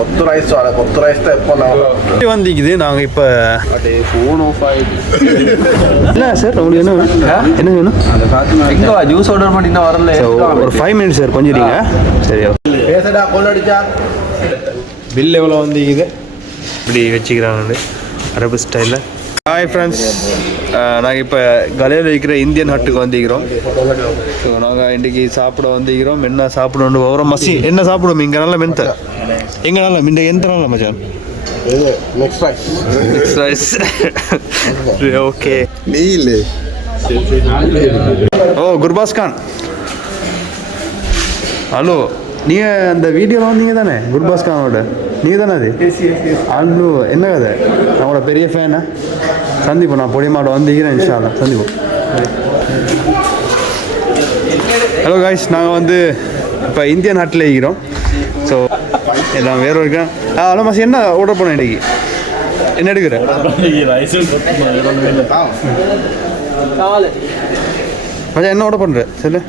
கொத்து ரைஸ் வர கொத்து ரைஸ் தான் எப்போ நான் வந்திக்குது நாங்கள் இப்போ அப்படியே ஃபோன் ஆஃப் ஆகிடுச்சு. இல்லை சார் உங்களுக்கு என்ன வேணும் என்ன வேணும் எங்கே ஜூஸ் ஆர்டர் பண்ணி இன்னும் வரல. ஒரு 5 மினிட்ஸ் சார் கொஞ்சம் இருங்க. சரி பேசடா கொள்ளடிச்சா. பில் எவ்வளோ வந்திக்குது இப்படி வச்சுக்கிறாங்க அரபு ஸ்டைலில். ஹாய் ஃப்ரெண்ட்ஸ், நாங்கள் இப்போ கலையில் இருக்கிற இந்தியன் ஹட்டுக்கு வந்துக்கிறோம். ஸோ நாங்கள் இன்றைக்கி சாப்பிட வந்துக்கிறோம். என்ன சாப்பிடணும் வரோம் மசி என்ன சாப்பிடுவோம் இங்கே நல்ல மென்த்த எங்கே நல்ல இந்த எந்த நல்ல மச்சான் மிக்ஸ் ரைஸ் ஓகே. ஓ குர்பாஸ் கான், ஹலோ, நீங்கள் அந்த வீடியோவில் வந்தீங்க தானே குர்பாஸ் கானோட? நீங்கள் தானே அது? அல்லு என்ன கதை? அவங்களோட பெரிய ஃபேனு. சந்திப்போம், நான் பொடிமாட வந்திக்கிறேன் இன்ஷா அல்லாஹ் சந்திப்போம். ஹலோ காய்ஸ், நாங்கள் வந்து இப்போ இந்தியன் ஹட்டில் இருக்கிறோம். ஸோ எல்லாம் வேறு இருக்கேன். ஹலோ மாசி, என்ன ஆர்டர் பண்ண இன்றைக்கி? என்ன எடுக்கிறேன்? மச்சா என்ன ஆர்டர் பண்ணுற சொல்லு.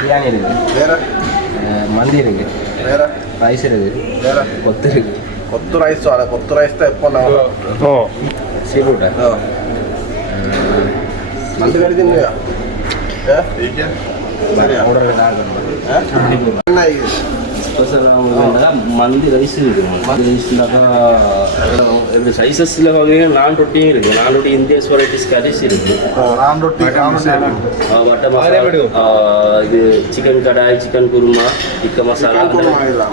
பிரியாணி இருக்குது, வேற மந்தி இருக்குது, வேற ரைஸ் இருக்குது, வேற கொத்து இருக்குது. கொத்து ரைஸ் வர கொத்து ரைஸ் தான் எப்போ நான் ஓ சீ ஃபுட்டா மந்தி கடிச்சுங்கயா ஆர்டர் என்ன இது ஸ்பெஷலாக மந்தி ரைஸ் இருக்குது. மந்தி ரைஸ்னாக்கா எப்படி சைஸஸில் பார்த்தீங்கன்னா நான் ரொட்டியும் இருக்குது. நான் ரொட்டி இந்தியன்ஸ் வெரைட்டிஸ் கரிஸ் இருக்குது. வட்டை மசாலா, இது chicken kadai, chicken kurma, tikka masala,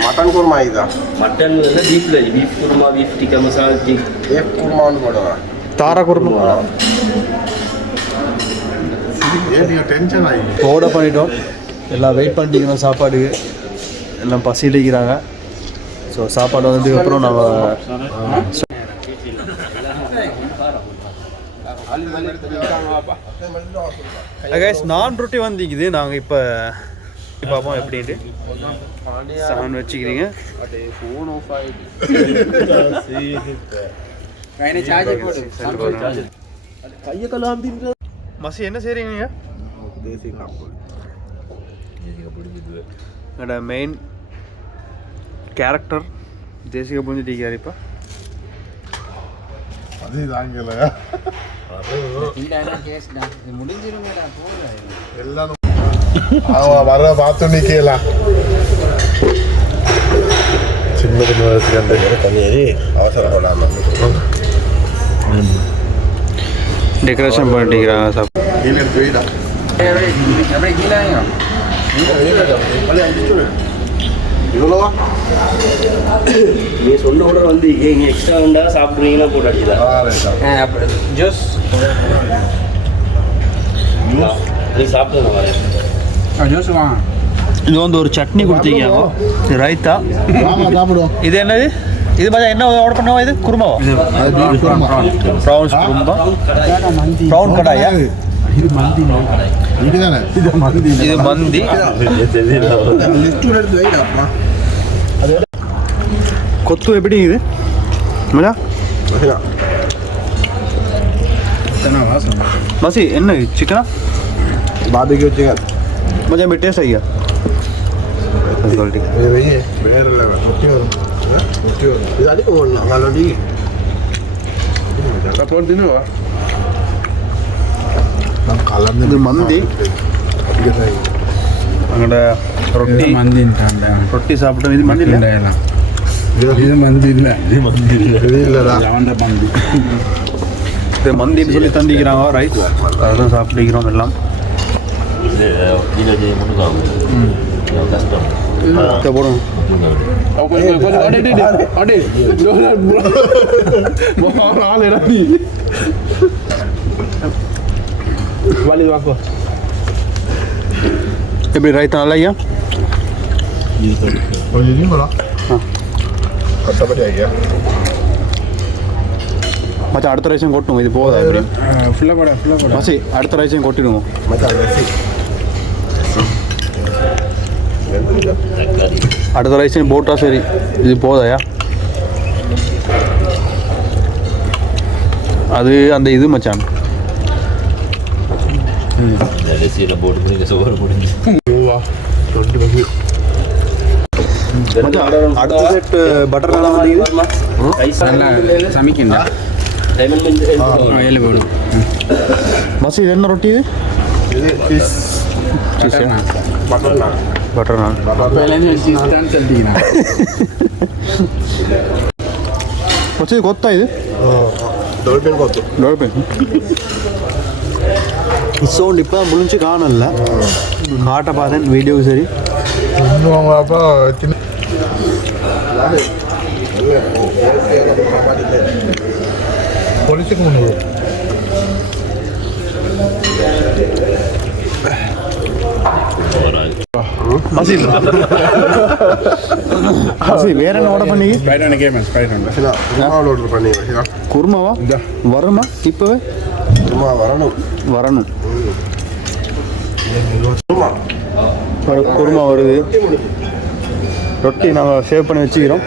mutton kurma இதா மட்டன் வந்து பீஃப்ல beef kurma, beef tikka masala, beef kurma வந்து போடுவேன். தாரா குருமா ஆர்டர் பண்ணிட்டோம். எல்லாம் வெயிட் பண்ணிட்டீங்கன்னா சாப்பாடு எல்லாம் பசிலிக்கிறாங்க. ஸோ சாப்பாடு வந்ததுக்கப்புறம் நாங்கள் கைஸ் நான் ரொட்டி வந்துக்குது. நாங்கள் இப்போ பார்ப்போம் எப்படின்ட்டு. சான் வச்சுக்கிறீங்க. மசி என்ன செய்கிறீங்க? என்னோட மெயின் கேரக்டர் தேசிக புரிஞ்சுட்டீங்க இப்போ. வர பார்த்து நிக்கலாம் சின்ன தண்ணி அவசரப்படாம டெக்கரேஷன் பண்ணிக்கிறாங்க. சாப்பிட்டு இவ்வளோவா நீங்கள் சொன்ன ஆர்டர் வந்து இங்கே எக்ஸ்ட்ரா வந்தால் சாப்பிட்றீங்கன்னா போட்டு அடிச்சுதான் ஜூஸ் நீ சாப்பிட்டு வரேன் ஜூஸ் வாங்க. இது வந்து ஒரு சட்னி கொடுத்துருக்காங்க, ரைத்தா. இது என்னது? இது மச்சா என்ன ஆர்டர் பண்ணுவோம்? இது குருமாவா? ப்ரான்ஸ் குருமா, ப்ரௌன் கடாயா? இது மந்தி. கொத்து எப்படி இது மச்சா? மசி என்ன சிக்கனா? பாபிக்யூ சிக்கன் மச்சா மீ டேஸ்ட் ஆகியா? வேற லெவல். இது அடிக்கும் நல்லடி அப்புறம் தின்னுவா. இது மந்தி. அங்கட ரொட்டி ரொட்டி சாப்பிட்டோம். இது மந்தி இல்லை, இது மந்தி இல்லை, இது இல்லைடா மந்தி. இது மந்தின்னு சொல்லி தந்திக்கிறாங்க. ரைஸ் அதான் சாப்பிட்டுக்கிறோம் எல்லாம். போடும் எப்படி ரைத்தா நல்லா ஐயா? மச்சான் அடுத்த ரைஸையும் கொட்டணும். இது போதா எப்படி? மச்சி அடுத்த ரைஸையும் கொட்டிடுவோம். அடுத்த ரைஸையும் போட்டா சரி. இது போதாயா? அது அந்த இது மச்சான். அரிசியில் போட்டு நீங்கள் சோறு முடிஞ்சு அடுத்த செட் பட்டர் சமைக்கண்டா மசி இது என்ன ரொட்டி இது? பட்டர் நான் மச்சி கொத்தா இது? டால்பின் கொத்து. டால்பின் சவுண்ட் இப்போ முடிஞ்சு காணல காட்ட பார்த்தேன் வீடியோ சரி அப்போ பொலிச்சுக்கு முன்னூறு வேற என்ன ஆர்டர் பண்ணி ஆர்டர் பண்ணி குருமாவா வருமா இப்பவே? வரணும் வரணும். குருமா வருது. ரொட்டி நாங்கள் சேவ் பண்ணி வச்சுக்கிறோம்.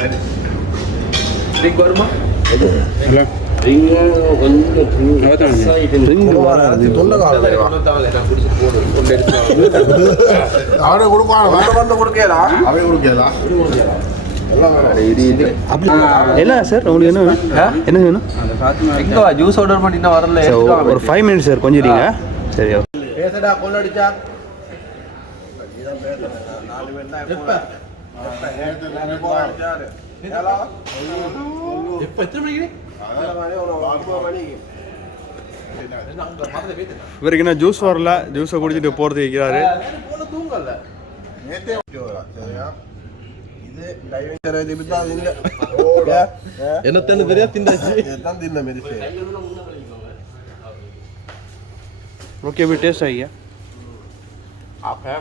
என்ன சார் உங்களுக்கு என்ன வேணும்? என்ன வேணும்? ஜூஸ் ஆர்டர் பண்ணி வரல. ஒரு 5 minutes சார் கொஞ்சம் இருங்க. சரி இவருக்கு என்ன ஜூஸ் வரல, ஜூஸை குடிச்சிட்டு போகிறது வைக்கிறாரு. என்ன தெரியா திண்டாச்சு தின்ன மாரி. ओके अभी टेस्ट आई है आप है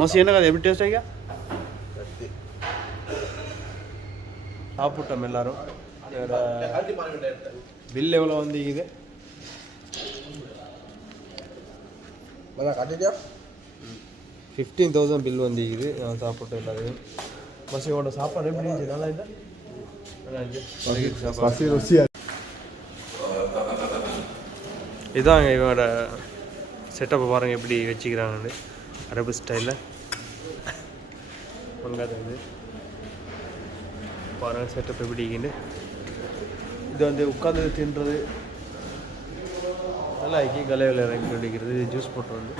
मसी என்ன கதை எப்படி டேஸ்ட் ஆகியா? சாப்பிட்டோம் எல்லாரும். பில் எவ்வளோ வந்து இது? 15,000 பில் வந்து இது. நான் சாப்பிட்டோம் எல்லாரும். மசியோட சாப்பாடு எப்படி இருந்துச்சு? நல்லா இல்லை? பசி ருசியா. இதாங்க இவனோட செட்டப்பை பாருங்கள் எப்படி வச்சுக்கிறாங்கன்னு அரபு ஸ்டைலில். வெங்காயம் இது பாருங்கள் செட்டப் எப்படி இருக்குன்னு. இது வந்து உட்காந்து தின்றது நல்லா ஆக்கி கலையில் இறங்கி குடிக்கிறது. ஜூஸ் போட்டு வந்து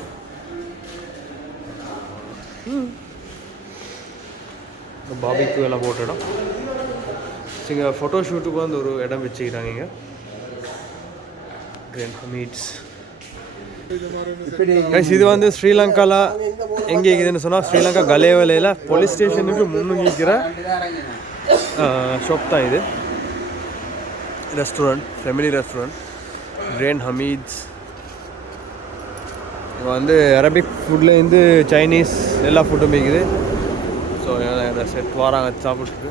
பாபிக்கு எல்லாம் போட்ட இடம். இங்கே ஃபோட்டோ ஷூட்டுக்கு வந்து ஒரு இடம் வச்சுக்கிறாங்க இங்கே. கிராண்ட் ஹமீட்ஸ். இது வந்து ஸ்ரீலங்காவில் எங்கே இருக்குதுன்னு சொன்னால் ஸ்ரீலங்கா கலேவலையில் போலீஸ் ஸ்டேஷனுக்கு முன்னுங்கிற ஷாப் தான் இது. Restaurant, family restaurant Grand Hameed's. இப்போ வந்து அரபிக் ஃபுட்லேருந்து சைனீஸ் எல்லா ஃபுட்டும் இருக்குது. ஸோ செட் வராங்க சாப்பிட்டுட்டு.